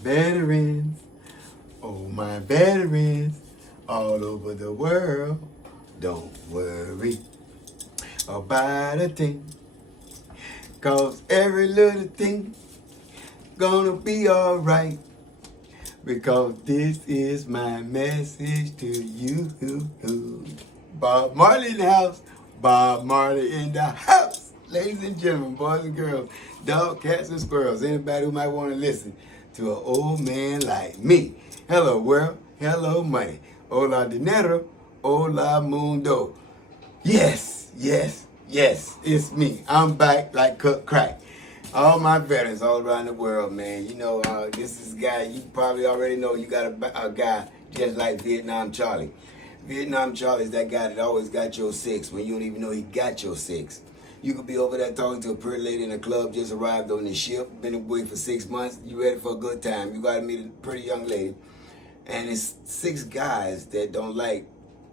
Veterans, oh my veterans, all over the world, don't worry about a thing, cause every little thing gonna be alright, because this is my message to you. Bob Marley in the house, Bob Marley in the house. Ladies and gentlemen, boys and girls, dogs, cats, and squirrels, anybody who might want to listen to an old man like me. Hello world, hello money. Hola dinero, hola mundo. Yes, yes, yes, it's me. I'm back like cook crack. All my veterans all around the world, man. You know, this is a guy you probably already know. You got a guy just like Vietnam Charlie. Vietnam Charlie is that guy that always got your six when you don't even know he got your six. You could be over there talking to a pretty lady in a club, just arrived on the ship, been away for 6 months, you ready for a good time. You got to meet a pretty young lady. And it's six guys that don't like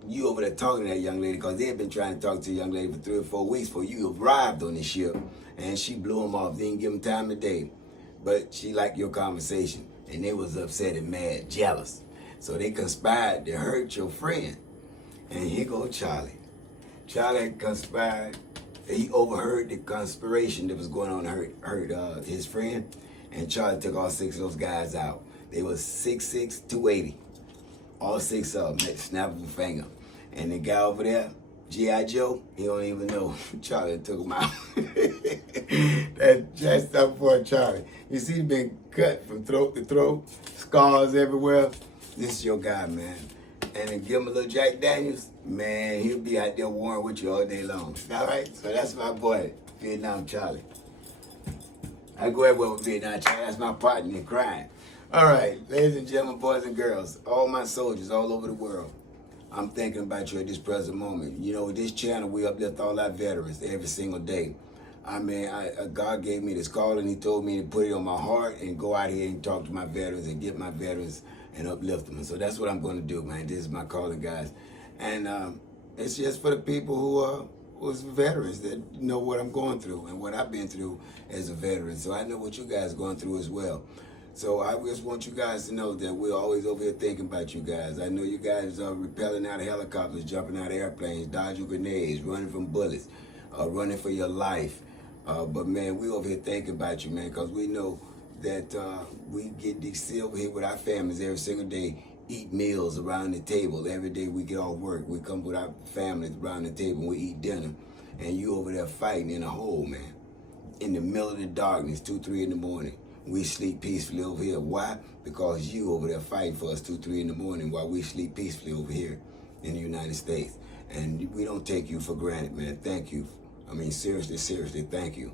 you over there talking to that young lady because they've been trying to talk to a young lady for 3 or 4 weeks before you arrived on the ship. And she blew them off, didn't give them time to date. But she liked your conversation. And they was upset and mad, jealous. So they conspired to hurt your friend. And here go Charlie. Charlie conspired. He overheard the conspiration that was going on to hurt his friend. And Charlie took all 6 of those guys out. They was 6'6", 280. All 6 of them, at the snap of a finger. And the guy over there, G.I. Joe, he don't even know Charlie took him out. That's just up for Charlie. You see, he been cut from throat to throat, scars everywhere. This is your guy, man. And then give him a little Jack Daniels, man, he'll be out there warring with you all day long. All right? So that's my boy, Vietnam Charlie. I go everywhere with Vietnam Charlie. That's my partner in crime. All right, ladies and gentlemen, boys and girls, all my soldiers all over the world, I'm thinking about you at this present moment. You know, with this channel, we uplift all our veterans every single day. I mean, God gave me this call and he told me to put it on my heart and go out here and talk to my veterans and get my veterans and uplift them. And so that's what I'm going to do, man. This is my calling, guys. And it's just for the people who was veterans that know what I'm going through and what I've been through as a veteran. So I know what you guys are going through as well. So I just want you guys to know that we're always over here thinking about you guys. I know you guys are rappelling out of helicopters, jumping out of airplanes, dodging grenades, running from bullets, running for your life. But man, we over here thinking about you, man, because we know that we get to sit over here with our families every single day, eat meals around the table. Every day we get off work, we come with our families around the table and we eat dinner. And you over there fighting in a hole, man, in the middle of the darkness, 2, 3 in the morning. We sleep peacefully over here. Why? Because you over there fighting for us 2, 3 in the morning while we sleep peacefully over here in the United States. And we don't take you for granted, man. Thank you. I mean, seriously, thank you.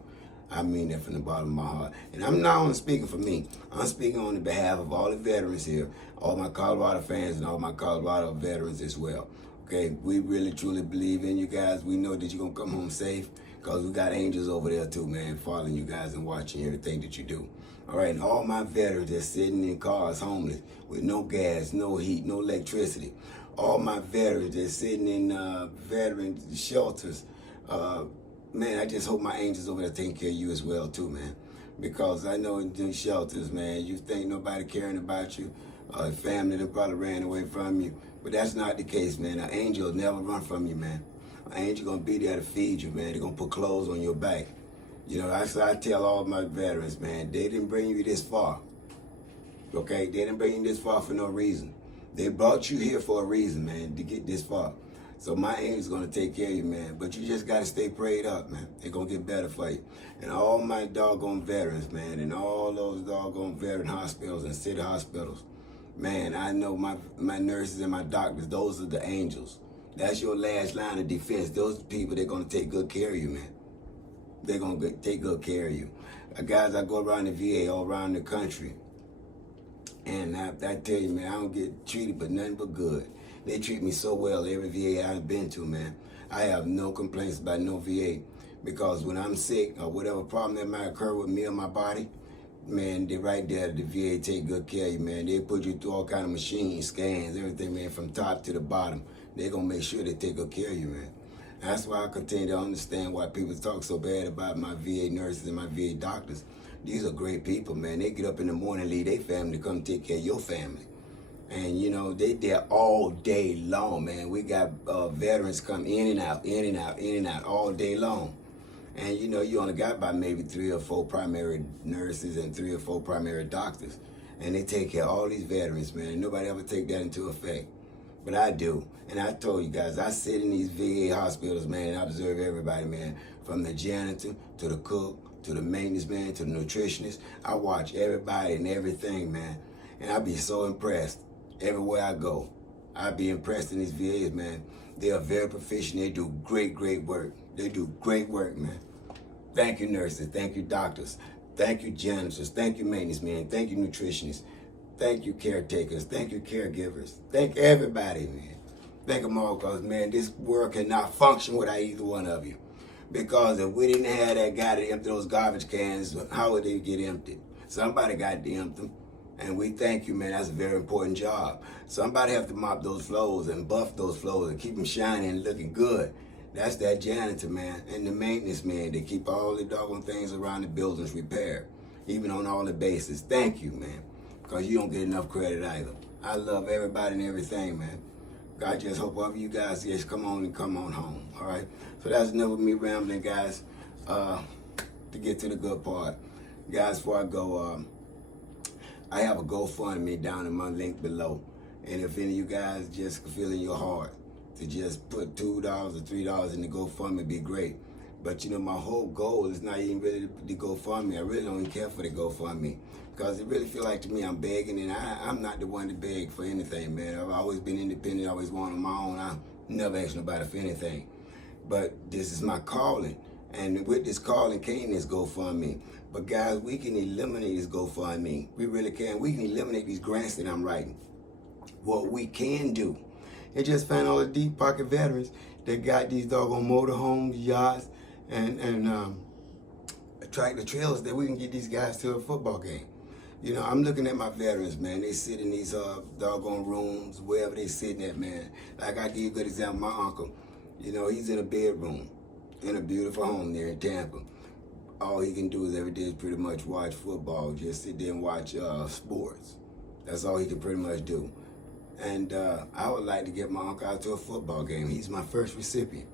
I mean that from the bottom of my heart. And I'm not only speaking for me. I'm speaking on the behalf of all the veterans here, all my Colorado fans and all my Colorado veterans as well. Okay, we really, truly believe in you guys. We know that you're going to come home safe because we got angels over there too, man, following you guys and watching everything that you do. All right, and all my veterans that's sitting in cars homeless with no gas, no heat, no electricity. All my veterans that's sitting in veteran shelters. Man, I just hope my angels over there taking care of you as well too, man. Because I know in these shelters, man, you think nobody caring about you. Family that probably ran away from you. But that's not the case, man. An angel will never run from you, man. An angel gonna be there to feed you, man. They're gonna put clothes on your back. You know, I tell all my veterans, man, they didn't bring you this far. Okay? They didn't bring you this far for no reason. They brought you here for a reason, man, to get this far. So my angel's gonna take care of you, man. But you just gotta stay prayed up, man. They're gonna get better for you. And all my doggone veterans, man, and all those doggone veteran hospitals and city hospitals, man, I know my nurses and my doctors, those are the angels. That's your last line of defense. Those people, they're gonna take good care of you, man. They're going to take good care of you. Guys, I go around the VA all around the country. And I tell you, man, I don't get treated but nothing but good. They treat me so well every VA I've been to, man. I have no complaints about no VA. Because when I'm sick or whatever problem that might occur with me or my body, man, they're right there. The VA take good care of you, man. They put you through all kind of machines, scans, everything, man, from top to the bottom. They're going to make sure they take good care of you, man. That's why I continue to understand why people talk so bad about my VA nurses and my VA doctors. These are great people, man. They get up in the morning, leave their family to come take care of your family. And you know, they there all day long, man. We got veterans come in and out, in and out, in and out all day long. And you know, you only got about maybe 3 or 4 primary nurses and 3 or 4 primary doctors. And they take care of all these veterans, man. Nobody ever take that into effect. But I do. And I told you guys, I sit in these VA hospitals, man, and I observe everybody, man. From the janitor to the cook to the maintenance man to the nutritionist. I watch everybody and everything, man. And I be so impressed everywhere I go. I be impressed in these VAs, man. They are very proficient. They do great, great work. They do great work, man. Thank you, nurses. Thank you, doctors. Thank you, janitors. Thank you, maintenance men. Thank you, nutritionists. Thank you, caretakers. Thank you, caregivers. Thank everybody, man. Thank them all, because, man, this world cannot function without either one of you. Because if we didn't have that guy to empty those garbage cans, how would they get emptied? Somebody got to empty them. And we thank you, man. That's a very important job. Somebody have to mop those floors and buff those floors and keep them shining and looking good. That's that janitor, man, and the maintenance man. They keep all the doggone things around the buildings repaired, even on all the bases. Thank you, man, because you don't get enough credit either. I love everybody and everything, man. God just hope all of you guys just come on and come on home, all right? So that's enough of me rambling, guys, to get to the good part. Guys, before I go, I have a GoFundMe down in my link below. And if any of you guys just feel in your heart to just put $2 or $3 in the GoFundMe, be great. But you know, my whole goal is not even really the GoFundMe. I really don't even care for the GoFundMe, because it really feel like to me I'm begging, and I'm not the one to beg for anything, man. I've always been independent, always wanted on my own. I never asked nobody for anything. But this is my calling. And with this calling came this GoFundMe. But guys, we can eliminate this GoFundMe. We really can. We can eliminate these grants that I'm writing. What we can do is just find all the deep pocket veterans that got these doggone motorhomes, yachts, and tractor trailers, that we can get these guys to a football game. You know, I'm looking at my veterans, man. They sit in these doggone rooms, wherever they sitting at, man. Like I give you a good example, my uncle. You know, he's in a bedroom in a beautiful home there in Tampa. All he can do is every day is pretty much watch football, just sit there and watch sports. That's all he can pretty much do. And I would like to get my uncle out to a football game. He's my first recipient.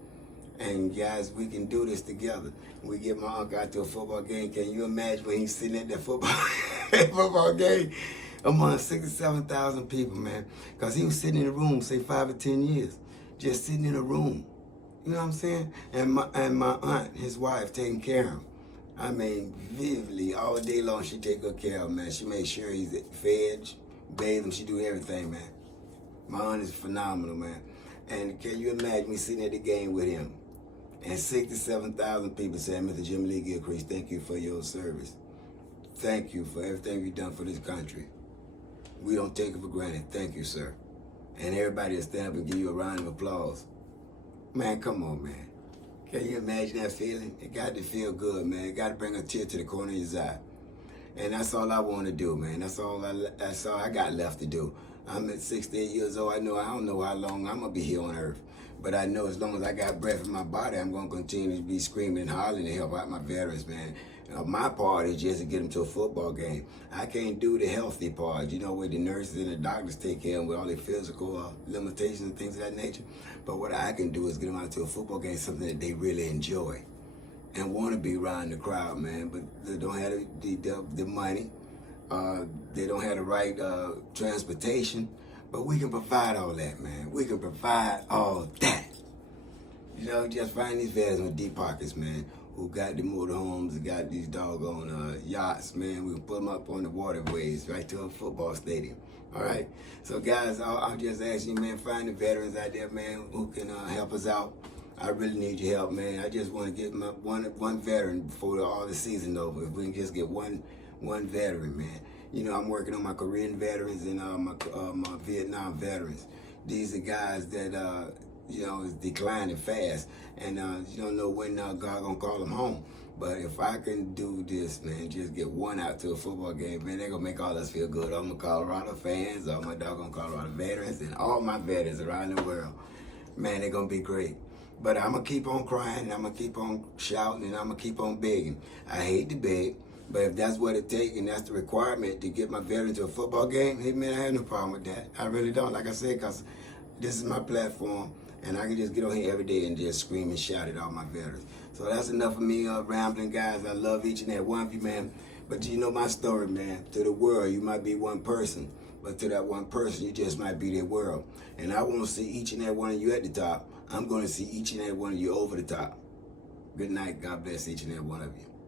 And guys, we can do this together. We get my uncle out to a football game. Can you imagine when he's sitting at that football game among 6,000 or 7,000 people, man? Because he was sitting in a room, say 5 or 10 years, just sitting in a room. You know what I'm saying? And my aunt, his wife, taking care of him. I mean, vividly, all day long, she take good care of him, man. She makes sure he's fed, bathe him, she do everything, man. My aunt is phenomenal, man. And can you imagine me sitting at the game with him? And 67,000 people saying, Mr. Jimmy Lee Gilchrist, thank you for your service. Thank you for everything you've done for this country. We don't take it for granted. Thank you, sir. And everybody will stand up and give you a round of applause. Man, come on, man. Can you imagine that feeling? It got to feel good, man. It got to bring a tear to the corner of your eye. And that's all I want to do, man. That's all I got left to do. I'm at 68 years old. I don't know how long I'm going to be here on earth. But I know as long as I got breath in my body, I'm going to continue to be screaming and hollering to help out my veterans, man. My part is just to get them to a football game. I can't do the healthy part, you know, where the nurses and the doctors take care of them with all their physical limitations and things of that nature. But what I can do is get them out to a football game, something that they really enjoy and want to be around the crowd, man. But they don't have the money. They don't have the right transportation. But we can provide all that, man. We can provide all that. You know, just find these veterans with deep pockets, man, who got the motorhomes, got these doggone yachts, man. We can put them up on the waterways right to a football stadium. All right? So, guys, I'll just ask you, man, find the veterans out there, man, who can help us out. I really need your help, man. I just want to get my one veteran before all the season over. If we can just get one veteran, man. You know, I'm working on my Korean veterans and my Vietnam veterans. These are guys that, you know, is declining fast. And you don't know when God gonna call them home. But if I can do this, man, just get one out to a football game, man, they're gonna make all us feel good. All my Colorado fans, all my doggone Colorado veterans, and all my veterans around the world. Man, they're gonna be great. But I'm gonna keep on crying, and I'm gonna keep on shouting, and I'm gonna keep on begging. I hate to beg, But if that's what it takes and that's the requirement to get my veterans to a football game, hey man, I have no problem with that. I really don't, like I said, because this is my platform and I can just get on here every day and just scream and shout at all my veterans. So that's enough of me rambling, guys. I love each and every one of you, man. But you know my story, man. To the world, you might be one person, but to that one person, you just might be their world. And I want to see each and every one of you at the top. I'm going to see each and every one of you over the top. Good night. God bless each and every one of you.